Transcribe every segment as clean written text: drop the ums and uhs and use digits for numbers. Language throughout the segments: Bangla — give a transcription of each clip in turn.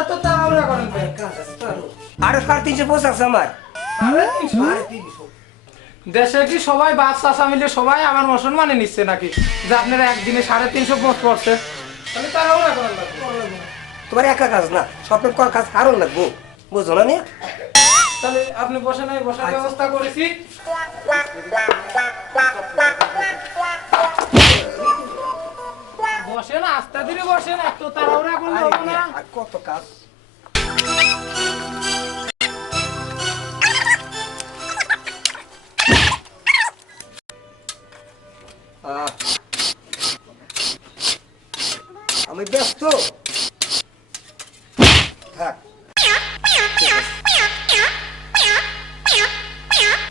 এত তাড়াহুড়া করেন ভাই? আরে 350 আছে আমার। দেশে কি সবাই বাপ চাচা মিলে সবাই আমার মুসলমানে নিচ্ছে নাকি যে আপনারা একদিনে 350 পোস্ট করছে? তাহলে তাড়াহুড়া করেন লাগবে। তোমার একা কাজ না, স্বপ্ন কর কাজ আরো লাগবো, বুঝো না নিয়া? তাহলে আপনি বসে নাই, বসার ব্যবস্থা করেছি। বসেন, আস্তে ধীরে বসেন, এত তাড়াহুড়া করলে হবে না। আর কত কাজ। আমি ব্যস্ত থাক,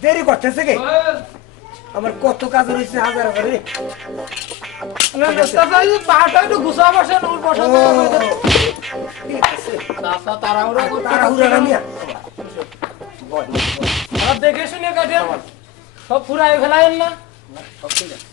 দেরি করতেছে কে? আমার কত কাজ রয়েছে হাজার হাজারে। পাহাড়টা একটু গুছা বসেন, ওর বসা ঠিক আছে, তাড়াহুড়া তাড়াহুড়া না নিয়া। দেখে শুনে কাটেন, সব ফুরাই ফেলাইন না। সব ঠিক আছে।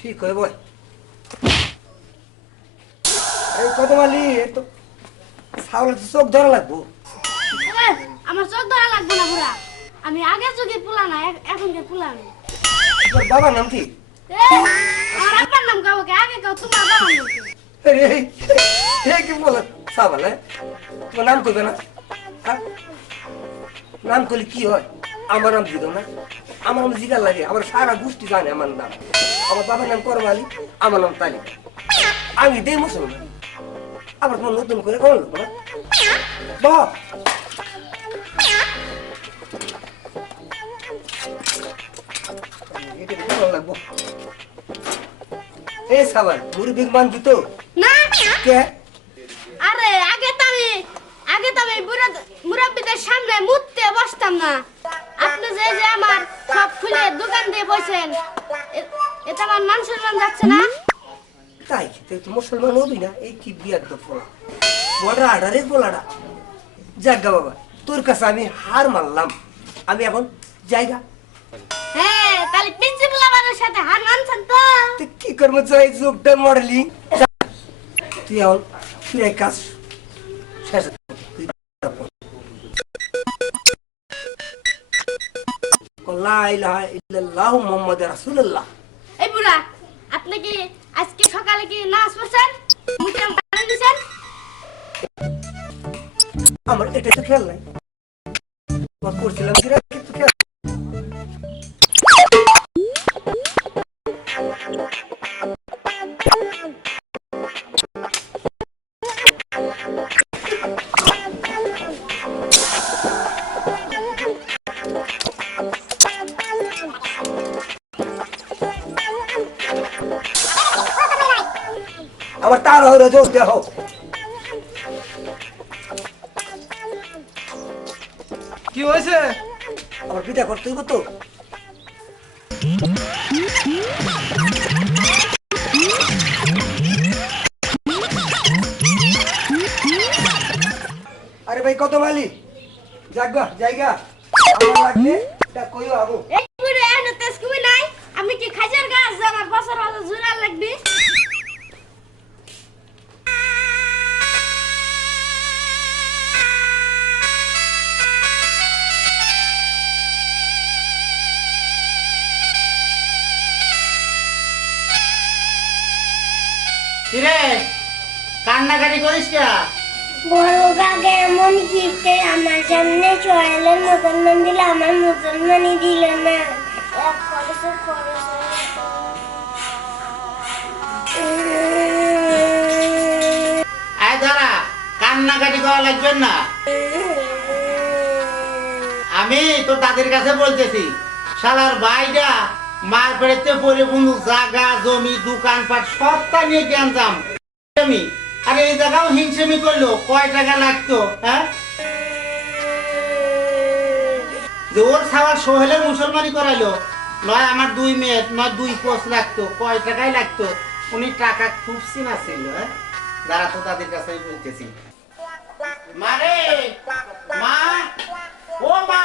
ঠিক হয়ে বল। এই কত মালি, তো ছাগলের তো চোখ ধরা লাগবো। আমার চোখ ধরা লাগবে না বুড়া, আমি আগের যুগে পোলা না, এখনকার পোলা আমি। তোর বাবার নাম কি? আমার আব্বার নাম কাউকে আগে কাউ, তোমার বাবার নাম কি? কি বলে ছাগল? তোমার নাম করবে না? নাম করলে কি হয়? আমার নাম দিল না, আমার নাম জিগার লাগে, আমার সারা গোষ্ঠী জানে আমার নাম। আমার বাবার নাম করম আলী, আমার নাম তালি। আমি দেই মুসলমান, আবার তোমার নতুন করে কোন লোক না বাপ। লাগবো এই সাবান মুরব্বী মান দিত না কে? আরে আগে তো আমি মুরব্বীদের সামনে মুততে বসতাম না। আপনি যে যে আমার সব খুলে দোকান দিয়ে বসেন, এটা আমার মান সম্মান যাচ্ছে না। তাই তো মুসলমান হবি না? এই কি বিয়ার দফলা বড় আড়ারে বলাটা। যাজ্ঞা বাবা, তোর কাছে আমি হার মানলাম, আমি এখন জায়গা। হ্যাঁ, তাহলে প্রিন্সিপাল আমাদের সাথে হার মানছেন তো? তুই কি করবো চাই যোগটা মডেলিং? তুই এখন তুই এক কাজ শেষ। লা ইলাহা ইল্লাল্লাহু মুহাম্মাদুর রাসূলুল্লাহ। এই বুড়া, আপনি কি আজকে সকালে কি নামাজ পড়ছেন? মুখে পানি দিছেন? আমার এটা তো খেয়াল নাই, করছিলাম কি কিন্তু খেয়াল। আমার তার হয়ে যোগ দেহ। কি হয়েছে? আমার পিতা করতে হইব তো। আরে ভাই কত মালি জায়গা জায়গা আমার লাগবে, এটা কইও আবু। এই বুড়া এনে তেজ কই নাই? আমি কি খাজার গাছ যে আমার বছর বছর জোড়া লাগবে? কিরে কান্নাকাটি করিস কে? বড় কাকা এমন কিপটে আমার সামনে চড়ালেন, মুসলমান দিল, আমার মুসলমানই দিল না। এক করেছে আয় দাঁড়া, কান্নাকাটি করা লাগবে না। আমি তো তাদের কাছে বলতেছি, শালার ভাইটা মার পেড়েতে পরে বন্ধু জায়গা জমি দোকানপাট সবটা নিয়ে গেঞ্জাম। আর এই জায়গাও হিংসেমি করলো, কয় টাকা লাগতো? হ্যাঁ যে ওর ছাওয়াল সোহেলের মুসলমানি করাইলো, নয় আমার 2 মিনিট নয় 2 পোস্ট লাগতো, কয় টাকাই লাগতো, উনি টাকা খুব চিনা ছিল। যারা তো তাদের কাছে বলতেছি, মারে মা, ও মা,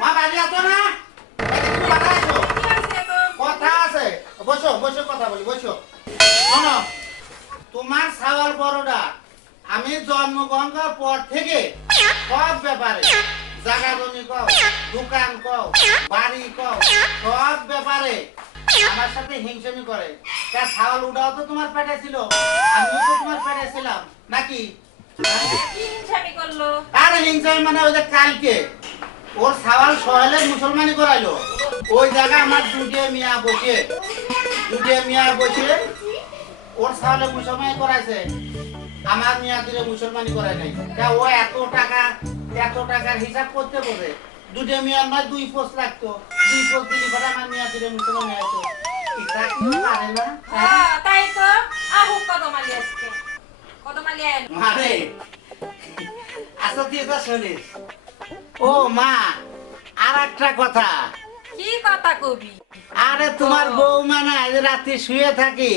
মা বাড়ি আছো না? কথা আছো? কথা আছে, বসো বসো, কথা বলি, বসো। শোনো, তোমার ছাওয়াল বড়টা আমি জন্মগ্রহণ করার পর থেকে সব ব্যাপারে, জায়গা জমি কও, দোকান কও, বাড়ি কও, সব ব্যাপারে আমার সাথে হিংসেমি করে। তা ছাওয়াল উঠাও তো তোমার পেটে ছিল, আমিও তো তোমার পেটে ছিলাম নাকি? আরে হিংসামি মানে ওই যে কালকে ওর ছাওয়াল সোহেলের মুসলমানি করাইলো, ওই জায়গায় আমার দুটিয়ে মিয়া বসে ওর ছাওয়ালে মুসলমানি করাইছে, আমার মিয়া দিলে মুসলমানি করাই নাই। তা ও এত টাকার হিসাব করতে বসে, দুটো মিয়ার নয় 2 পোস্ট লাগতো, 2 পোস্ট দিলি পরে আমার মিয়া দিলে মুসলমানি হতো। এটা কি পারে না? তাই তো আহু কদমালি আজকে কদমালি আইল মারে আসো দিয়ে যা শুনিস। ও মা, আর একটা কথা। কি কথা কবি? আরে তোমার বৌমা না যে রাতে শুয়ে থাকি,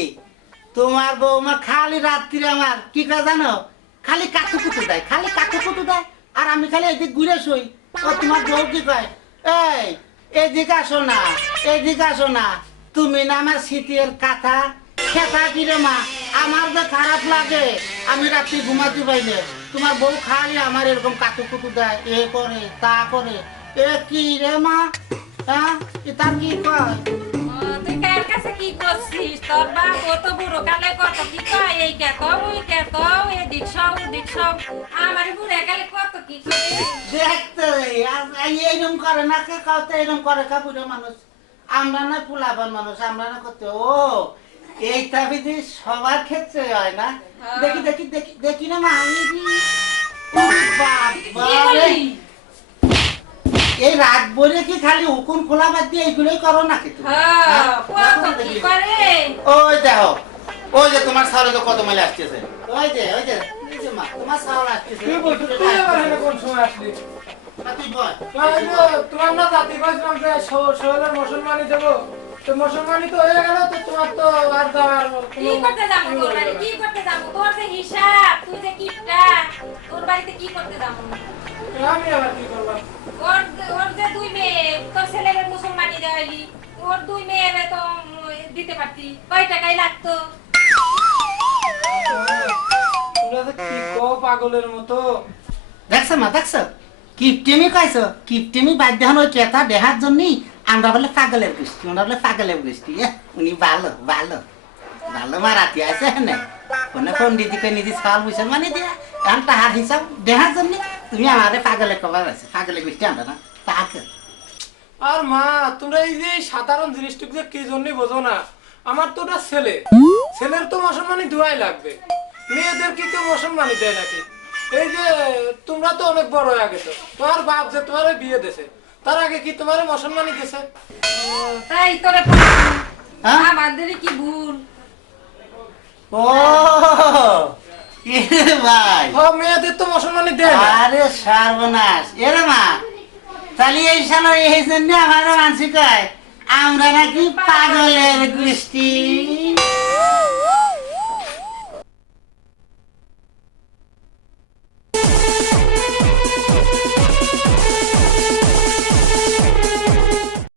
তোমার বৌমা খালি রাত্রি আমার কি করে জানো, খালি কাকুকুতু দেয়, খালি কাকুকুতু দেয়, আর আমি খালি এদিক ঘুরে শুই। ও তোমার বউ কি কয়, এই এদিকে আসো না, এদিকে আসো না, তুমি না আমার শীতের কাঁথা খেতা কিরে মা, আমার যে খারাপ লাগে, আমি রাত্রি ঘুমাতে পাইলে তোমার বউ খালি আমার এরকম কাকুকুতু দেয়, এ করে তা করে। এ কি রে মা, হ্যাঁ এটা কি কয়? তুই কার কাছে কি করছিস? তোর বাপ কত বুড়ো কালে কত কি কয়, এই কে কও ওই কে কও, এদিক সব ওদিক সব, আমার বুড়ো কালে কত কি করে। দেখতে এইরকম করে না, কে কাউতে এরকম করে কাপুরে মানুষ, আমরা না পুলাবান মানুষ, আমরা না করতে। ও এইটা বিধি সবার ক্ষেত্রে হয় না? দেখি দেখি দেখি দেখি না মা, এই রাত বলে কি খালি হুকুম খোলা বাদ দিয়ে এইগুলোই করো নাকি তুমি? হ্যাঁ কত কি করে। ওই দেখো, ওই যে তোমার সালে তো কত মাইল আসতেছে, ওই যে ওই যে এই যে মা তোমার সাল আসতেছে। তুই বলছো, তুই আবার এখানে কোন সময় আসলি? তুই বল। তোমার না জাতি কইছিলাম যে সোহেলের মুসলমানি দেবো, তো মুসলমানি তো হয়ে গেল, তো তোমার তো আর দেওয়ার কি করতে যাবো তোর বাড়ি? কি করতে যাবো? তোর যে হিসাব, তুই যে কিপটা, তোর বাড়িতে কি করতে যাবো? আমি আবার কি করলাম? ওর যে 2 মেয়ে, তোর ছেলের মুসলমানি দেওয়ালি, ওর 2 মেয়েরে তো দিতে পারতি, কয় টাকাই লাগতো? তোমরা যে কি কও পাগলের মতো। দেখছো মা, দেখছো কিপটেমি কইছো, কিপটেমি বাদ দেখানো ওই কেতা দেখার জন্যই আমরা বলে পাগলের গোষ্ঠী, আমরা বলে পাগলের গোষ্ঠী। উনি ভালো ভালো ভালো মারাতি আছে না, কোন পন্ডিতকে নিজে সাল মুসলমানি দিয়া এখন তাহার হিসাব দেখার জন্য তুমি আমারে পাগলে কবার আছে, পাগলের গোষ্ঠী আমরা না তাকে। আর মা, তোমরা এই যে সাধারণ জিনিসটুকু যে কি জন্য বোঝো না, আমার তো ওটা ছেলের তো মুসলমানি ধোয়াই লাগবে, মেয়েদের কি কেউ মুসলমানি দেয় নাকি? এই যে তোমরা তো অনেক বড় হয়ে গেছো, তোমার বাপ যে তোমার বিয়ে দিয়েছে তার আগে কি তোমার মুসলমানি দিয়েছে? তাই তোরে হ্যাঁ? আমাদের কি ভুল? ও এ ভাই, ও মেয়েদের তো মুসলমানি দেয় না। আরে সর্বনাশ, এরে মা, তাহলে এই সাল এই জন্য আমার মানসিক হয় আমরা নাকি পাগলের গোষ্ঠী।